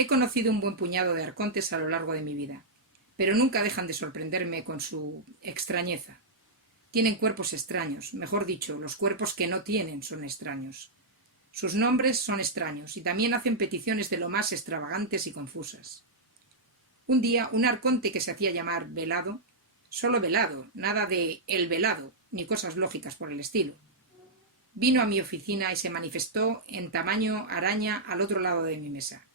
He conocido un buen puñado de arcontes a lo largo de mi vida, pero nunca dejan de sorprenderme con su extrañeza. Tienen cuerpos extraños, mejor dicho, los cuerpos que no tienen son extraños. Sus nombres son extraños y también hacen peticiones de lo más extravagantes y confusas. Un día, un arconte que se hacía llamar Velado, solo Velado, nada de el Velado, ni cosas lógicas por el estilo, vino a mi oficina y se manifestó en tamaño araña al otro lado de mi mesa.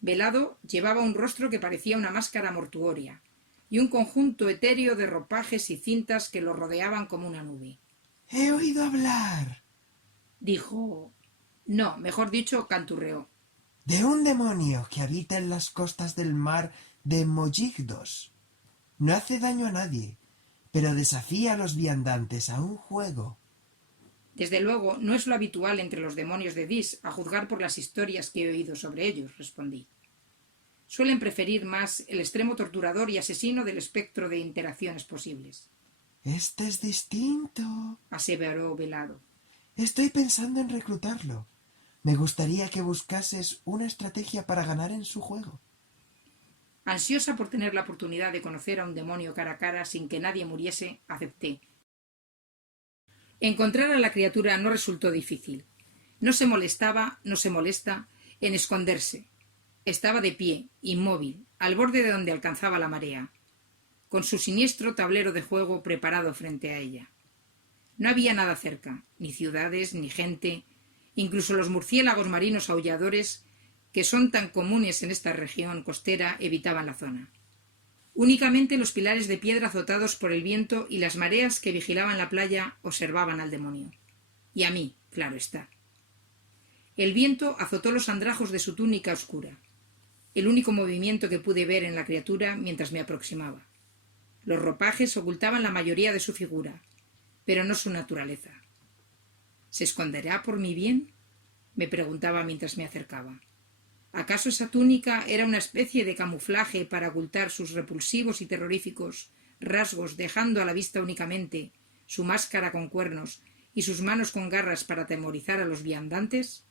Velado llevaba un rostro que parecía una máscara mortuoria y un conjunto etéreo de ropajes y cintas que lo rodeaban como una nube. «He oído hablar», dijo. No, mejor dicho, canturreó. «de un demonio que habita en las costas del mar de Molligdos. No hace daño a nadie, pero desafía a los viandantes a un juego». Desde luego, no es lo habitual entre los demonios de Dis, a juzgar por las historias que he oído sobre ellos, respondí. Suelen preferir más el extremo torturador y asesino del espectro de interacciones posibles. «Este es distinto», aseveró Velado. «Estoy pensando en reclutarlo. Me gustaría que buscases una estrategia para ganar en su juego». Ansiosa por tener la oportunidad de conocer a un demonio cara a cara sin que nadie muriese, acepté. Encontrar a la criatura no resultó difícil. No se molesta, en esconderse. Estaba de pie, inmóvil, al borde de donde alcanzaba la marea, con su siniestro tablero de juego preparado frente a ella. No había nada cerca, ni ciudades, ni gente, incluso los murciélagos marinos aulladores, que son tan comunes en esta región costera, evitaban la zona. Únicamente los pilares de piedra azotados por el viento y las mareas que vigilaban la playa observaban al demonio. Y a mí, claro está. El viento azotó los andrajos de su túnica oscura, el único movimiento que pude ver en la criatura mientras me aproximaba. Los ropajes ocultaban la mayoría de su figura, pero no su naturaleza. ¿Se esconderá por mi bien?, me preguntaba mientras me acercaba. ¿Acaso esa túnica era una especie de camuflaje para ocultar sus repulsivos y terroríficos rasgos, dejando a la vista únicamente su máscara con cuernos y sus manos con garras para atemorizar a los viandantes?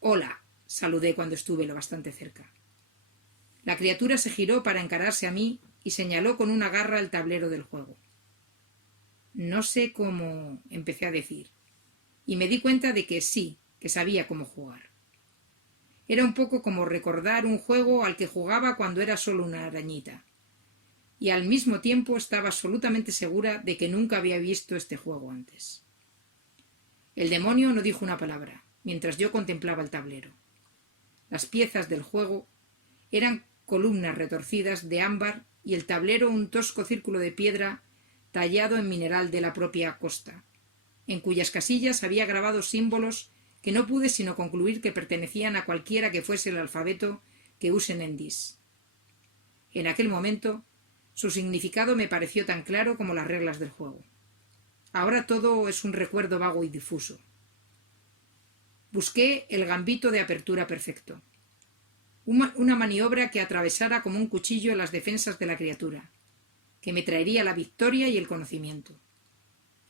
«Hola», saludé cuando estuve lo bastante cerca. La criatura se giró para encararse a mí y señaló con una garra el tablero del juego. No sé cómo, empecé a decir, y me di cuenta de que sí, que sabía cómo jugar. Era un poco como recordar un juego al que jugaba cuando era solo una arañita, y al mismo tiempo estaba absolutamente segura de que nunca había visto este juego antes. El demonio no dijo una palabra, mientras yo contemplaba el tablero. Las piezas del juego eran columnas retorcidas de ámbar y el tablero un tosco círculo de piedra tallado en mineral de la propia costa, en cuyas casillas había grabado símbolos que no pude sino concluir que pertenecían a cualquiera que fuese el alfabeto que usen en Dis. En aquel momento, su significado me pareció tan claro como las reglas del juego. Ahora todo es un recuerdo vago y difuso. Busqué el gambito de apertura perfecto. Una maniobra que atravesara como un cuchillo las defensas de la criatura, que me traería la victoria y el conocimiento.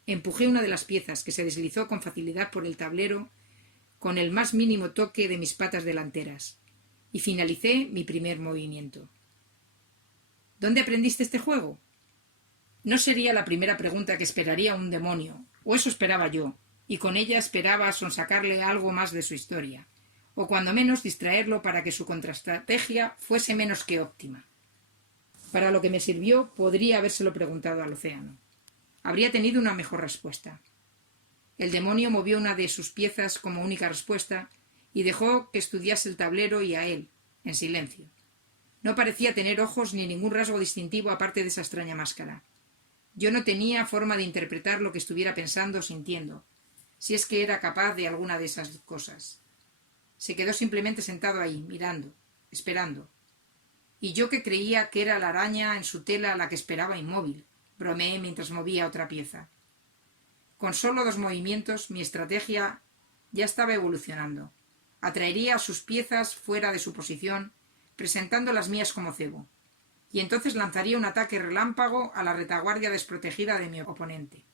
Empujé una de las piezas, que se deslizó con facilidad por el tablero con el más mínimo toque de mis patas delanteras, y finalicé mi primer movimiento. ¿Dónde aprendiste este juego? No sería la primera pregunta que esperaría un demonio, o eso esperaba yo, y con ella esperaba sonsacarle algo más de su historia, o cuando menos distraerlo para que su contraestrategia fuese menos que óptima. Para lo que me sirvió, podría habérselo preguntado al océano. Habría tenido una mejor respuesta. El demonio movió una de sus piezas como única respuesta y dejó que estudiase el tablero y a él, en silencio. No parecía tener ojos ni ningún rasgo distintivo aparte de esa extraña máscara. Yo no tenía forma de interpretar lo que estuviera pensando o sintiendo, si es que era capaz de alguna de esas cosas. Se quedó simplemente sentado ahí, mirando, esperando. Y yo, que creía que era la araña en su tela la que esperaba inmóvil, bromeé mientras movía otra pieza. Con solo 2 movimientos mi estrategia ya estaba evolucionando. Atraería a sus piezas fuera de su posición, presentando las mías como cebo, y entonces lanzaría un ataque relámpago a la retaguardia desprotegida de mi oponente.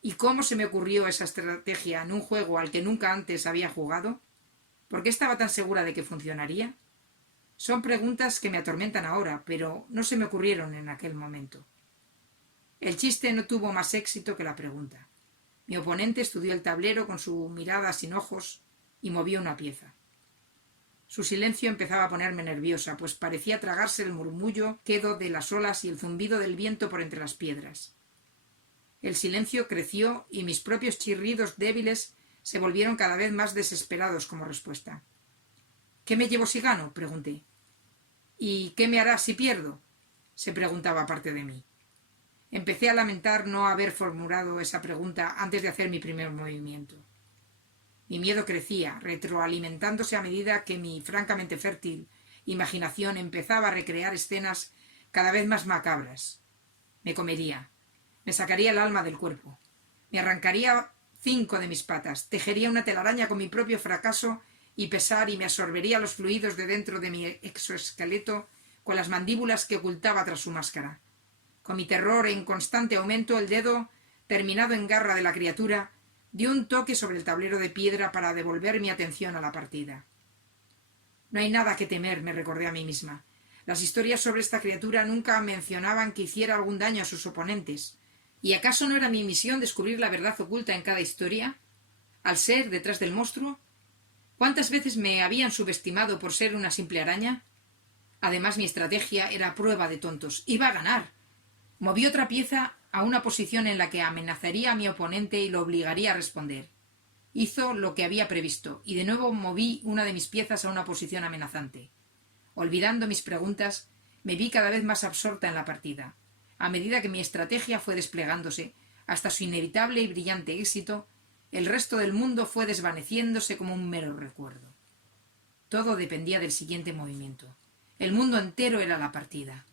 ¿Y cómo se me ocurrió esa estrategia en un juego al que nunca antes había jugado? ¿Por qué estaba tan segura de que funcionaría? Son preguntas que me atormentan ahora, pero no se me ocurrieron en aquel momento. El chiste no tuvo más éxito que la pregunta. Mi oponente estudió el tablero con su mirada sin ojos y movió una pieza. Su silencio empezaba a ponerme nerviosa, pues parecía tragarse el murmullo quedo de las olas y el zumbido del viento por entre las piedras. El silencio creció y mis propios chirridos débiles se volvieron cada vez más desesperados como respuesta. ¿Qué me llevo si gano?, pregunté. ¿Y qué me hará si pierdo?, se preguntaba aparte de mí. Empecé a lamentar no haber formulado esa pregunta antes de hacer mi primer movimiento. Mi miedo crecía, retroalimentándose a medida que mi francamente fértil imaginación empezaba a recrear escenas cada vez más macabras. Me comería, me sacaría el alma del cuerpo, me arrancaría 5 de mis patas, tejería una telaraña con mi propio fracaso y pesar y me absorbería los fluidos de dentro de mi exoesqueleto con las mandíbulas que ocultaba tras su máscara. Con mi terror en constante aumento, el dedo, terminado en garra de la criatura, dio un toque sobre el tablero de piedra para devolver mi atención a la partida. No hay nada que temer, me recordé a mí misma. Las historias sobre esta criatura nunca mencionaban que hiciera algún daño a sus oponentes. ¿Y acaso no era mi misión descubrir la verdad oculta en cada historia? Al ser detrás del monstruo, ¿cuántas veces me habían subestimado por ser una simple araña? Además, mi estrategia era prueba de tontos. Iba a ganar. Moví otra pieza a una posición en la que amenazaría a mi oponente y lo obligaría a responder. Hizo lo que había previsto, y de nuevo moví una de mis piezas a una posición amenazante. Olvidando mis preguntas, me vi cada vez más absorta en la partida. A medida que mi estrategia fue desplegándose, hasta su inevitable y brillante éxito, el resto del mundo fue desvaneciéndose como un mero recuerdo. Todo dependía del siguiente movimiento. El mundo entero era la partida.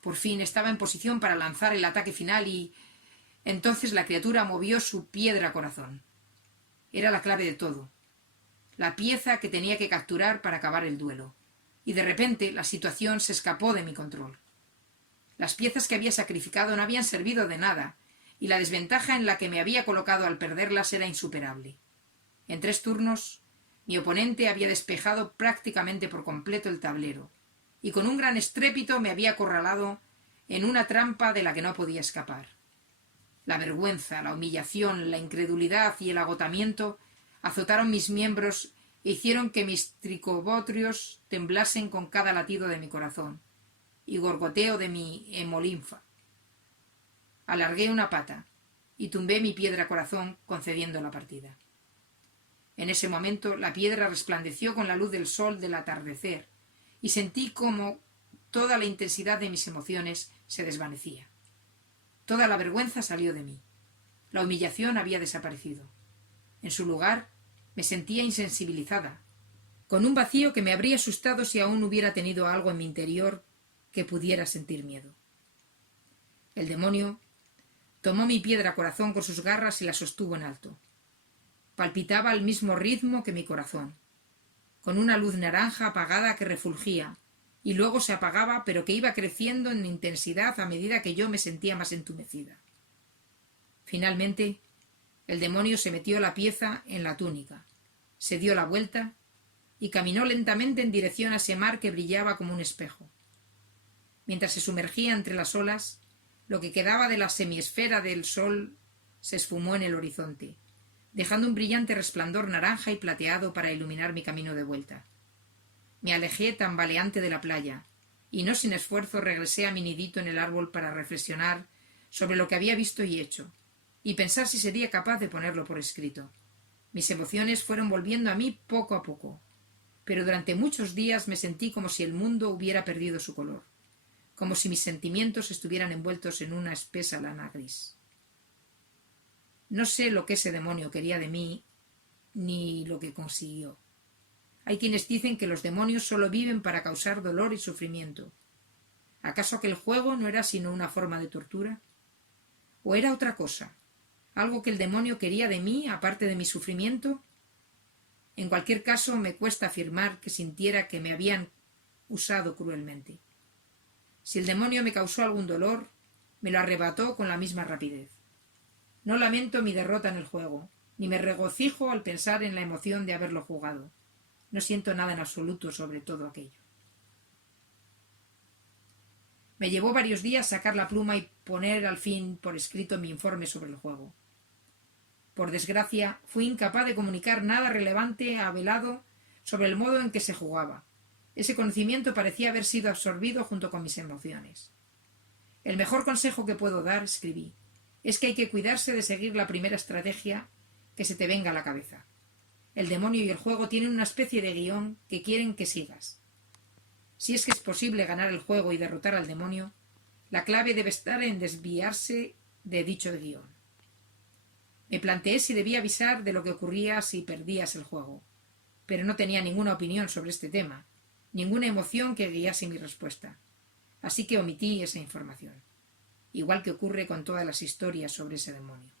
Por fin estaba en posición para lanzar el ataque final y entonces la criatura movió su piedra corazón. Era la clave de todo, la pieza que tenía que capturar para acabar el duelo, y de repente la situación se escapó de mi control. Las piezas que había sacrificado no habían servido de nada, y la desventaja en la que me había colocado al perderlas era insuperable. En 3 turnos, mi oponente había despejado prácticamente por completo el tablero, y con un gran estrépito me había acorralado en una trampa de la que no podía escapar. La vergüenza, la humillación, la incredulidad y el agotamiento azotaron mis miembros e hicieron que mis tricobotrios temblasen con cada latido de mi corazón y gorgoteo de mi hemolinfa. Alargué una pata y tumbé mi piedra corazón concediendo la partida. En ese momento la piedra resplandeció con la luz del sol del atardecer y sentí como toda la intensidad de mis emociones se desvanecía. Toda la vergüenza salió de mí. La humillación había desaparecido. En su lugar me sentía insensibilizada, con un vacío que me habría asustado si aún hubiera tenido algo en mi interior que pudiera sentir miedo. El demonio tomó mi piedra corazón con sus garras y la sostuvo en alto. Palpitaba al mismo ritmo que mi corazón, con una luz naranja apagada que refulgía, y luego se apagaba, pero que iba creciendo en intensidad a medida que yo me sentía más entumecida. Finalmente, el demonio se metió la pieza en la túnica, se dio la vuelta y caminó lentamente en dirección a ese mar que brillaba como un espejo. Mientras se sumergía entre las olas, lo que quedaba de la semiesfera del sol se esfumó en el horizonte, dejando un brillante resplandor naranja y plateado para iluminar mi camino de vuelta. Me alejé tambaleante de la playa, y no sin esfuerzo regresé a mi nidito en el árbol para reflexionar sobre lo que había visto y hecho, y pensar si sería capaz de ponerlo por escrito. Mis emociones fueron volviendo a mí poco a poco, pero durante muchos días me sentí como si el mundo hubiera perdido su color, como si mis sentimientos estuvieran envueltos en una espesa lana gris. No sé lo que ese demonio quería de mí, ni lo que consiguió. Hay quienes dicen que los demonios solo viven para causar dolor y sufrimiento. ¿Acaso aquel juego no era sino una forma de tortura? ¿O era otra cosa? ¿Algo que el demonio quería de mí, aparte de mi sufrimiento? En cualquier caso, me cuesta afirmar que sintiera que me habían usado cruelmente. Si el demonio me causó algún dolor, me lo arrebató con la misma rapidez. No lamento mi derrota en el juego, ni me regocijo al pensar en la emoción de haberlo jugado. No siento nada en absoluto sobre todo aquello. Me llevó varios días sacar la pluma y poner al fin por escrito mi informe sobre el juego. Por desgracia, fui incapaz de comunicar nada relevante a Velado sobre el modo en que se jugaba. Ese conocimiento parecía haber sido absorbido junto con mis emociones. El mejor consejo que puedo dar, escribí, es que hay que cuidarse de seguir la primera estrategia que se te venga a la cabeza. El demonio y el juego tienen una especie de guión que quieren que sigas. Si es que es posible ganar el juego y derrotar al demonio, la clave debe estar en desviarse de dicho guión. Me planteé si debía avisar de lo que ocurría si perdías el juego, pero no tenía ninguna opinión sobre este tema, ninguna emoción que guiase mi respuesta. Así que omití esa información, igual que ocurre con todas las historias sobre ese demonio.